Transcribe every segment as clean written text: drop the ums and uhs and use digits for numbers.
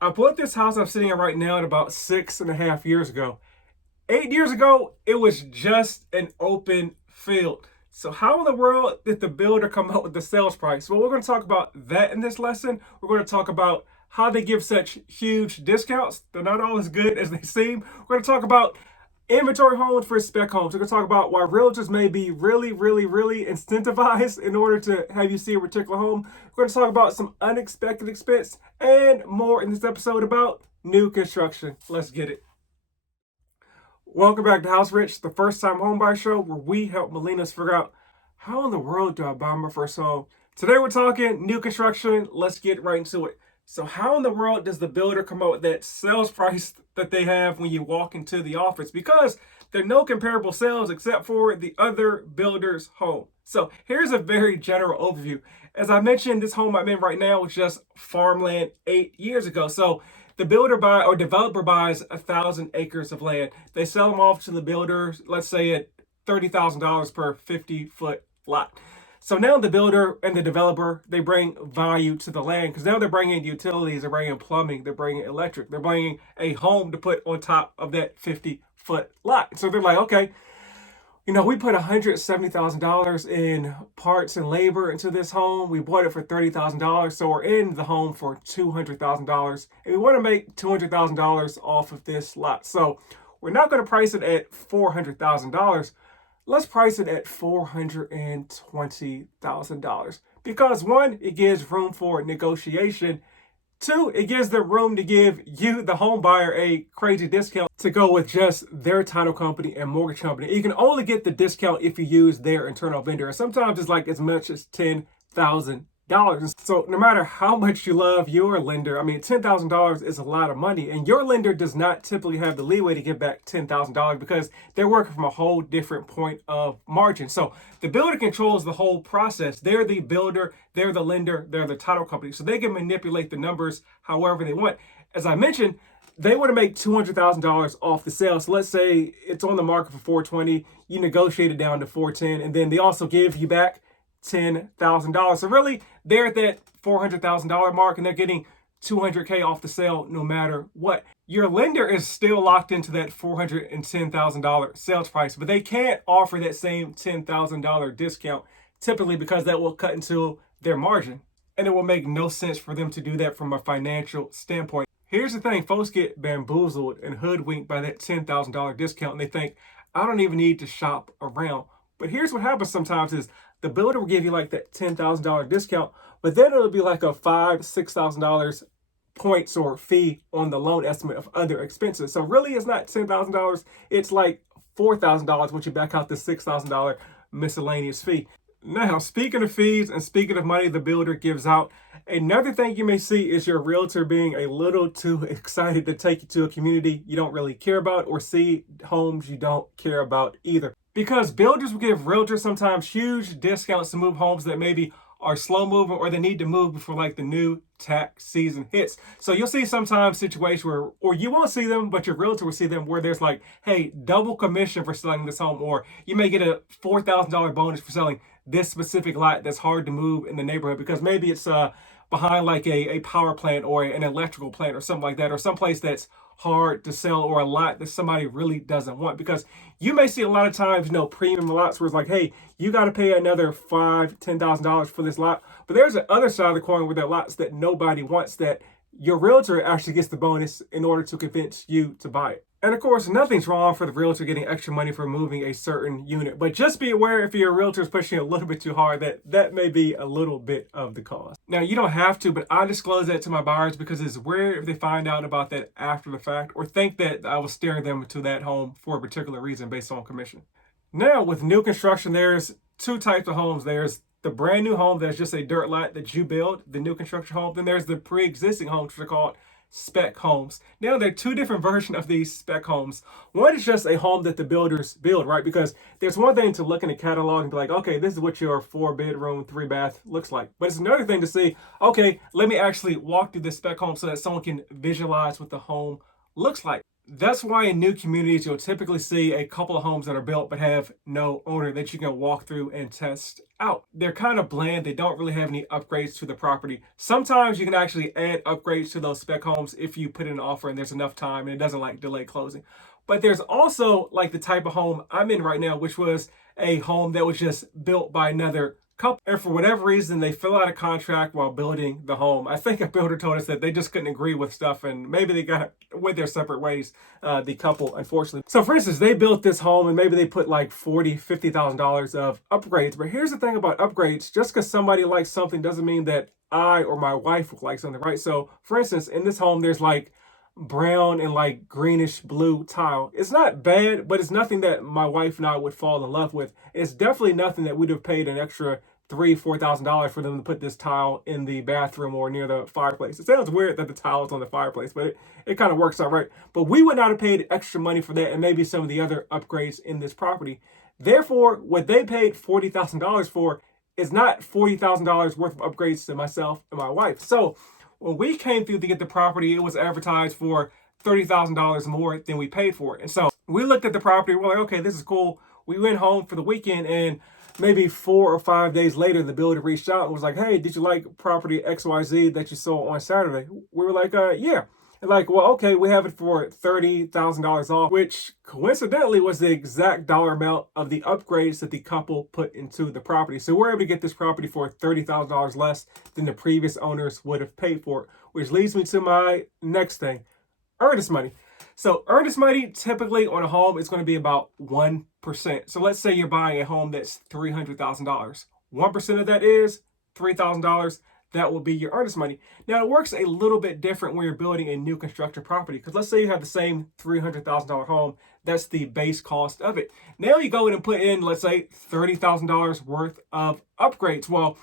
I bought this house I'm sitting in right now at about 6.5 years ago. 8 years ago, it was just an open field. So how in the world did the builder come up with the sales price? Well, we're going to talk about that in this lesson. We're going to talk about how they give such huge discounts. They're not all as good as they seem. We're going to talk about inventory homes for spec homes. We're going to talk about why realtors may be really incentivized in order to have you see a particular home. We're going to talk about some unexpected expense and more in this episode about new construction. Let's get it. Welcome back to House Rich, the first time homebuyer show where we help millennials figure out how in the world do I buy my first home. Today we're talking new construction. Let's get right into it. So how in the world does the builder come up with that sales price that they have when you walk into the office? Because there are no comparable sales except for the other builder's home. So here's a very general overview. As I mentioned, this home I'm in right now was just farmland 8 years ago. So the developer buys 1,000 acres of land. They sell them off to the builders, let's say at $30,000 per 50-foot lot. So now the builder and the developer, they bring value to the land because now they're bringing utilities, they're bringing plumbing, they're bringing electric, they're bringing a home to put on top of that 50-foot lot. So they're like, okay, we put $170,000 in parts and labor into this home. We bought it for $30,000. So we're in the home for $200,000. And we want to make $200,000 off of this lot. So we're not going to price it at $400,000. Let's price it at $420,000. Because one, it gives room for negotiation. Two, it gives them room to give you, the home buyer, a crazy discount to go with just their title company and mortgage company. You can only get the discount if you use their internal vendor. And sometimes it's like as much as $10,000. So no matter how much you love your lender, $10,000 is a lot of money. And your lender does not typically have the leeway to give back $10,000 because they're working from a whole different point of margin. So the builder controls the whole process. They're the builder, they're the lender, they're the title company. So they can manipulate the numbers however they want. As I mentioned, they want to make $200,000 off the sale. So let's say it's on the market for $420,000, you negotiate it down to $410,000, and then they also give you back $10,000. So really, they're at that $400,000 mark and they're getting $200K off the sale no matter what. Your lender is still locked into that $410,000 sales price, but they can't offer that same $10,000 discount typically because that will cut into their margin. And it will make no sense for them to do that from a financial standpoint. Here's the thing, folks get bamboozled and hoodwinked by that $10,000 discount and they think, I don't even need to shop around. But here's what happens sometimes is the builder will give you like that $10,000 discount, but then it'll be like a $5,000, $6,000 points or fee on the loan estimate of other expenses. So really it's not $10,000, it's like $4,000 once you back out the $6,000 miscellaneous fee. Now, speaking of fees and speaking of money the builder gives out, another thing you may see is your realtor being a little too excited to take you to a community you don't really care about or see homes you don't care about either. Because builders will give realtors sometimes huge discounts to move homes that maybe are slow moving or they need to move before like the new tax season hits. So you'll see sometimes situations where, or you won't see them, but your realtor will see them where there's like, hey, double commission for selling this home, or you may get a $4,000 bonus for selling this specific lot that's hard to move in the neighborhood because maybe it's behind like a power plant or an electrical plant or something like that, or someplace that's hard to sell, or a lot that somebody really doesn't want. Because you may see a lot of times, premium lots where it's like, hey, you got to pay another $5,000, $10,000 for this lot. But there's the other side of the coin where there are lots that nobody wants that your realtor actually gets the bonus in order to convince you to buy it. And of course, nothing's wrong for the realtor getting extra money for moving a certain unit. But just be aware if your realtor is pushing a little bit too hard, that may be a little bit of the cost. Now, you don't have to, but I disclose that to my buyers because it's weird if they find out about that after the fact or think that I was steering them to that home for a particular reason based on commission. Now, with new construction, there's two types of homes. There's the brand new home that's just a dirt lot that you build, the new construction home. Then there's the pre-existing homes, which are called spec homes. Now, there are two different versions of these spec homes. One is just a home that the builders build, right? Because there's one thing to look in the catalog and be like, okay, this is what your 4-bedroom, 3-bath looks like. But it's another thing to see, okay, let me actually walk through this spec home so that someone can visualize what the home looks like. That's why in new communities, you'll typically see a couple of homes that are built but have no owner that you can walk through and test out. They're kind of bland. They don't really have any upgrades to the property. Sometimes you can actually add upgrades to those spec homes if you put in an offer and there's enough time and it doesn't like delay closing. But there's also like the type of home I'm in right now, which was a home that was just built by another couple. And for whatever reason, they fill out a contract while building the home. I think a builder told us that they just couldn't agree with stuff and maybe they went their separate ways, the couple, unfortunately. So for instance, they built this home and maybe they put like $40,000, $50,000 of upgrades. But here's the thing about upgrades, just because somebody likes something doesn't mean that I or my wife will like something, right? So for instance, in this home, there's like brown and like greenish blue tile. It's not bad, but it's nothing that my wife and I would fall in love with. It's definitely nothing that we'd have paid an extra $3,000-$4,000 for them to put this tile in the bathroom or near the fireplace. It sounds weird that the tile is on the fireplace, but it kind of works out right. But we would not have paid extra money for that and maybe some of the other upgrades in this property. Therefore, what they paid $40,000 for is not $40,000 worth of upgrades to myself and my wife. So when we came through to get the property, it was advertised for $30,000 more than we paid for it. And so we looked at the property, we're like, okay, this is cool. We went home for the weekend and maybe 4 or 5 days later, the builder reached out and was like, hey, did you like property XYZ that you saw on Saturday? We were like, yeah. And like, well, okay, we have it for $30,000 off, which coincidentally was the exact dollar amount of the upgrades that the couple put into the property. So we're able to get this property for $30,000 less than the previous owners would have paid for it, which leads me to my next thing, earnest money. So earnest money typically on a home is going to be about 1%. So let's say you're buying a home that's $300,000. 1% of that is $3,000. That will be your earnest money. Now, it works a little bit different when you're building a new construction property, because let's say you have the same $300,000 home. That's the base cost of it. Now you go in and put in, let's say, $30,000 worth of upgrades. Well,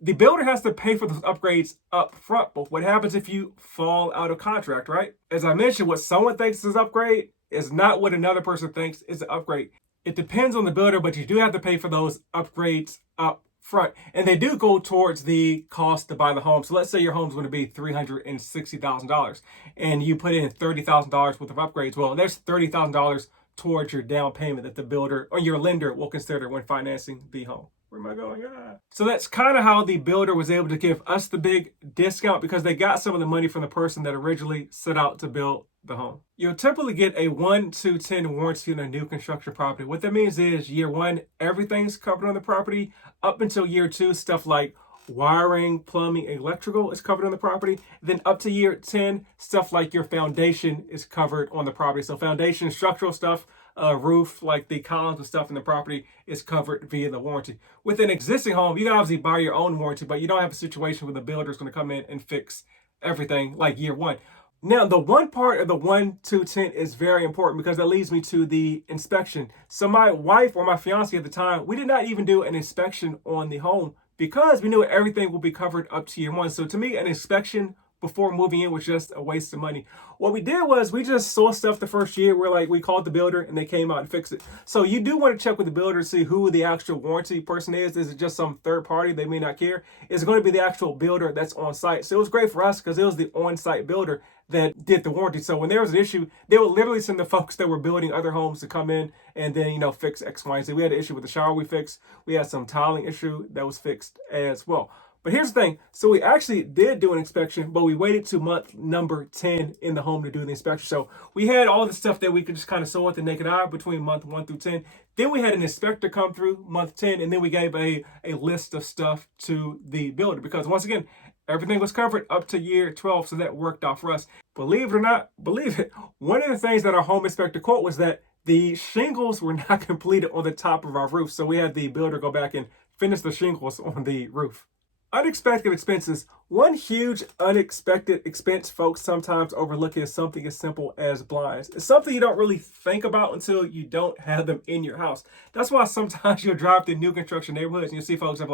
the builder has to pay for those upgrades up front. But what happens if you fall out of contract, right? As I mentioned, what someone thinks is an upgrade is not what another person thinks is an upgrade. It depends on the builder, but you do have to pay for those upgrades up front. And they do go towards the cost to buy the home. So let's say your home's going to be $360,000 and you put in $30,000 worth of upgrades. Well, there's $30,000 towards your down payment that the builder or your lender will consider when financing the home. Where am I going? Yeah. So that's kind of how the builder was able to give us the big discount, because they got some of the money from the person that originally set out to build the home. You'll typically get a 1 to 10 warranty on a new construction property. What that means is year 1, everything's covered on the property. Up until year 2, stuff like wiring, plumbing, electrical is covered on the property. Then up to year 10, stuff like your foundation is covered on the property. So foundation, structural stuff, roof, like the columns and stuff in the property is covered via the warranty. With an existing home, you can obviously buy your own warranty, but you don't have a situation where the builder is going to come in and fix everything like year 1. Now, the one part of the 1 to 10 is very important, because that leads me to the inspection. So my wife, or my fiance at the time, we did not even do an inspection on the home because we knew everything will be covered up to year 1. So to me, an inspection before moving in was just a waste of money. What we did was we just saw stuff the first year where we called the builder and they came out and fixed it. So you do want to check with the builder to see who the actual warranty person is. Is it just some third party? They may not care. It's going to be the actual builder that's on site. So it was great for us because it was the on-site builder that did the warranty. So when there was an issue, they would literally send the folks that were building other homes to come in and then, fix X, Y, and Z. We had an issue with the shower we fixed. We had some tiling issue that was fixed as well. But here's the thing. So we actually did do an inspection, but we waited to month number 10 in the home to do the inspection. So we had all the stuff that we could just kind of saw with the naked eye between month 1 through 10. Then we had an inspector come through month 10, and then we gave a list of stuff to the builder, because once again, everything was covered up to year 12, so that worked out for us. Believe it or not, believe it, one of the things that our home inspector caught was that the shingles were not completed on the top of our roof. So we had the builder go back and finish the shingles on the roof. Unexpected expenses. One huge unexpected expense folks sometimes overlook is something as simple as blinds. It's something you don't really think about until you don't have them in your house. That's why sometimes you'll drive through new construction neighborhoods and you'll see folks have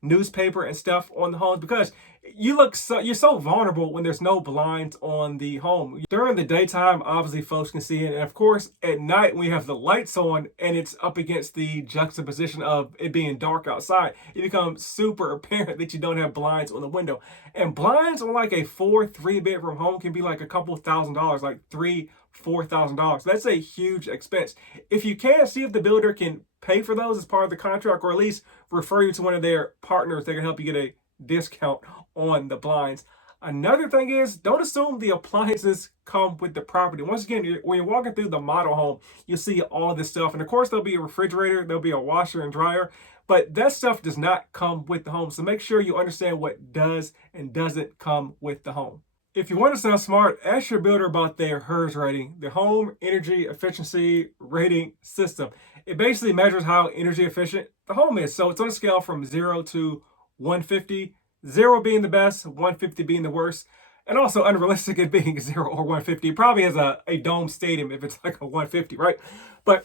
newspaper and stuff on the homes, because you're so vulnerable when there's no blinds on the home. During the daytime, obviously folks can see it, and of course at night when you have the lights on and it's up against the juxtaposition of it being dark outside, it becomes super apparent that you don't have blinds on the window. And blinds on like a 3-bedroom home can be like a couple $1,000s, like $3,000-$4,000. That's a huge expense. If you can, see if the builder can pay for those as part of the contract, or at least refer you to one of their partners that can help you get a discount on the blinds. Another thing is, don't assume the appliances come with the property. Once again, when you're walking through the model home, you'll see all of this stuff. And of course, there'll be a refrigerator, there'll be a washer and dryer, but that stuff does not come with the home. So make sure you understand what does and doesn't come with the home. If you want to sound smart, ask your builder about their HERS rating, the Home Energy Efficiency Rating System. It basically measures how energy efficient the home is. So it's on a scale from 0 to 150, 0 being the best, 150 being the worst, and also unrealistic at being 0 or 150. It probably has a dome stadium if it's like a 150, right? But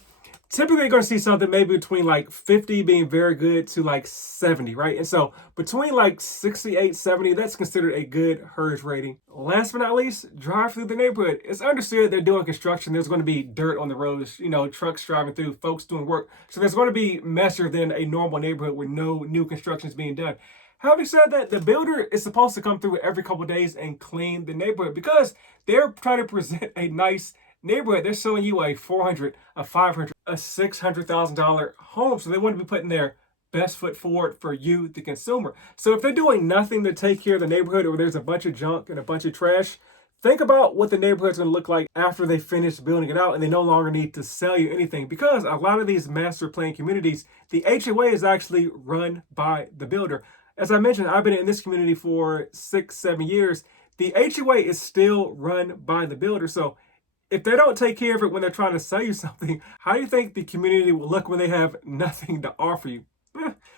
typically you're going to see something maybe between like 50 being very good to like 70, right? And so between like 68, 70, that's considered a good HERS rating. Last but not least, drive through the neighborhood. It's understood they're doing construction. There's going to be dirt on the roads, trucks driving through, folks doing work. So there's going to be messier than a normal neighborhood where no new construction is being done. Having said that, the builder is supposed to come through every couple of days and clean the neighborhood because they're trying to present a nice neighborhood. They're selling you a $400,000, a $500,000, a $600,000 home. So they want to be putting their best foot forward for you, the consumer. So if they're doing nothing to take care of the neighborhood, or there's a bunch of junk and a bunch of trash, think about what the neighborhood's going to look like after they finish building it out and they no longer need to sell you anything. Because a lot of these master plan communities, the HOA is actually run by the builder. As I mentioned, I've been in this community for 6-7 years. The HOA is still run by the builder. So if they don't take care of it when they're trying to sell you something, how do you think the community will look when they have nothing to offer you?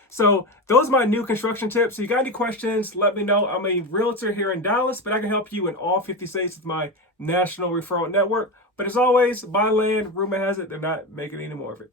So those are my new construction tips. If you got any questions, let me know. I'm a realtor here in Dallas, but I can help you in all 50 states with my national referral network. But as always, buy land, rumor has it they're not making any more of it.